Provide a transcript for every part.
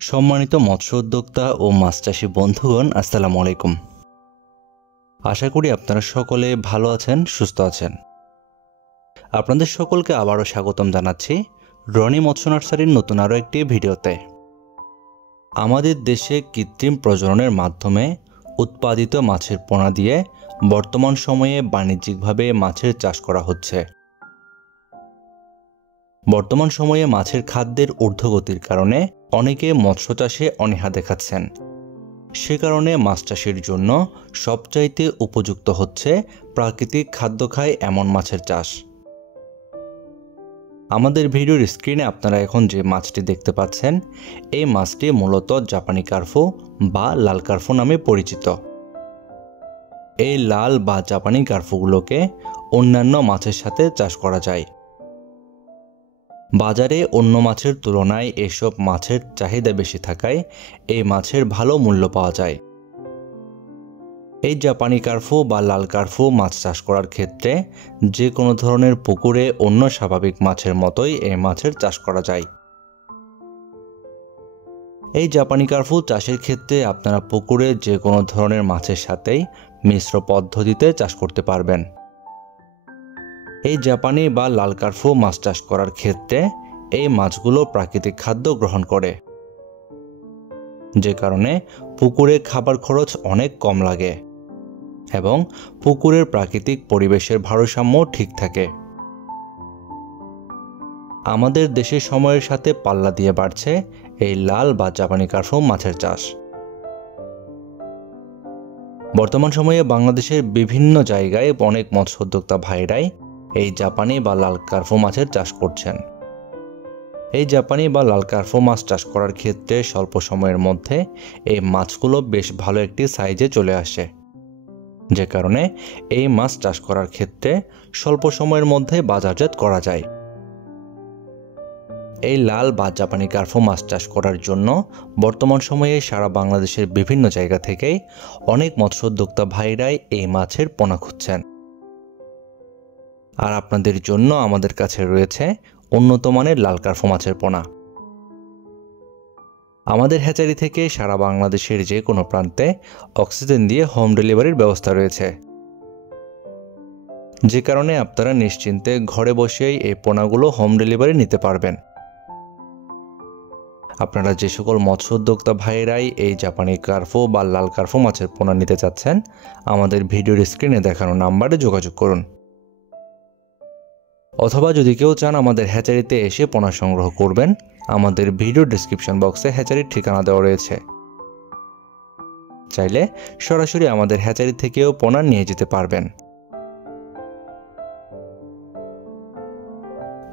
সম্মানিত মৎস্য উদ্যোক্তা ও মাছ চাষী বন্ধুগণ, আসসালামু আলাইকুম। আশা করি আপনারা সকলে ভালো আছেন, সুস্থ আছেন। আপনাদের সকলকে আবারও স্বাগতম জানাচ্ছি রনি মৎস্য নার্সারির নতুন আরও একটি ভিডিওতে। আমাদের দেশে কৃত্রিম প্রজননের মাধ্যমে উৎপাদিত মাছের পোনা দিয়ে বর্তমান সময়ে বাণিজ্যিকভাবে মাছের চাষ করা হচ্ছে। বর্তমান সময়ে মাছের খাদ্যের ঊর্ধ্বগতির কারণে অনেকে মৎস্য চাষে অনীহা দেখাচ্ছেন। সে কারণে মাছ চাষের জন্য সবচাইতে উপযুক্ত হচ্ছে প্রাকৃতিক খাদ্য খায় এমন মাছের চাষ। আমাদের ভিডিওর স্ক্রিনে আপনারা এখন যে মাছটি দেখতে পাচ্ছেন, এই মাছটি মূলত জাপানি কার্ফু বা লাল কার্ফু নামে পরিচিত। এই লাল বা জাপানি কার্ফুগুলোকে অন্যান্য মাছের সাথে চাষ করা যায়। বাজারে অন্য মাছের তুলনায় এসব মাছের চাহিদা বেশি থাকায় এই মাছের ভালো মূল্য পাওয়া যায়। এই জাপানি কার্ফু বা লাল কার্ফু মাছ চাষ করার ক্ষেত্রে যে কোনো ধরনের পুকুরে অন্য স্বাভাবিক মাছের মতোই এই মাছের চাষ করা যায়। এই জাপানি কার্ফু চাষের ক্ষেত্রে আপনারা পুকুরে যে কোনো ধরনের মাছের সাথেই মিশ্র পদ্ধতিতে চাষ করতে পারবেন। এই জাপানি বা লাল কার্ফু মাছ চাষ করার ক্ষেত্রে এই মাছগুলো প্রাকৃতিক খাদ্য গ্রহণ করে, যে কারণে পুকুরে খাবার খরচ অনেক কম লাগে এবং পুকুরের প্রাকৃতিক পরিবেশের ভারসাম্য ঠিক থাকে। আমাদের দেশে সময়ের সাথে পাল্লা দিয়ে বাড়ছে এই লাল বা জাপানি কার্ফু মাছের চাষ। বর্তমান সময়ে বাংলাদেশের বিভিন্ন জায়গায় অনেক মৎস্য উদ্যোক্তা ভাইরাই এই জাপানি বা লাল কার্ফু মাছের চাষ করছেন। এই জাপানি বা লাল কার্ফু মাছ চাষ করার ক্ষেত্রে স্বল্প সময়ের মধ্যে এই মাছগুলো বেশ ভালো একটি সাইজে চলে আসে, যে কারণে এই মাছ চাষ করার ক্ষেত্রে স্বল্প সময়ের মধ্যে বাজারজাত করা যায়। এই লাল বা জাপানি কার্ফু মাছ চাষ করার জন্য বর্তমান সময়ে সারা বাংলাদেশের বিভিন্ন জায়গা থেকেই অনেক মৎস্য উদ্যোক্তা ভাইরাই এই মাছের পোনা খুঁজছেন। আর আপনাদের জন্য আমাদের কাছে রয়েছে উন্নত মানের লাল কার্ফু মাছের পোনা। আমাদের হ্যাচারি থেকে সারা বাংলাদেশের যে কোনো প্রান্তে অক্সিজেন দিয়ে হোম ডেলিভারির ব্যবস্থা রয়েছে, যে কারণে আপনারা নিশ্চিন্তে ঘরে বসেই এই পোনাগুলো হোম ডেলিভারি নিতে পারবেন। আপনারা যে সকল মৎস্য উদ্যোক্তা ভাইরাই এই জাপানি কার্ফু বা লাল কার্ফু মাছের পোনা নিতে চাচ্ছেন, আমাদের ভিডিওর স্ক্রিনে দেখানো নাম্বারে যোগাযোগ করুন। অথবা যদি কেউ চান আমাদের হ্যাচারিতে এসে পোনা সংগ্রহ করবেন, আমাদের ভিডিও ডেসক্রিপশন বক্সে হ্যাচারির ঠিকানা দেওয়া রয়েছে। চাইলে সরাসরি আমাদের হ্যাচারি থেকেও পোনা নিয়ে যেতে পারবেন।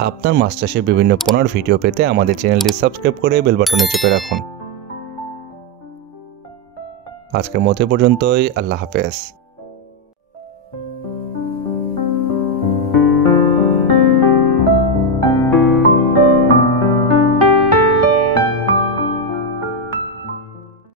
আপনার মাছ চাষে বিভিন্ন পোনার ভিডিও পেতে আমাদের চ্যানেলটি সাবস্ক্রাইব করে বেল বাটনে চেপে রাখুন। আজকের মতো পর্যন্তই। আল্লাহ হাফেজ।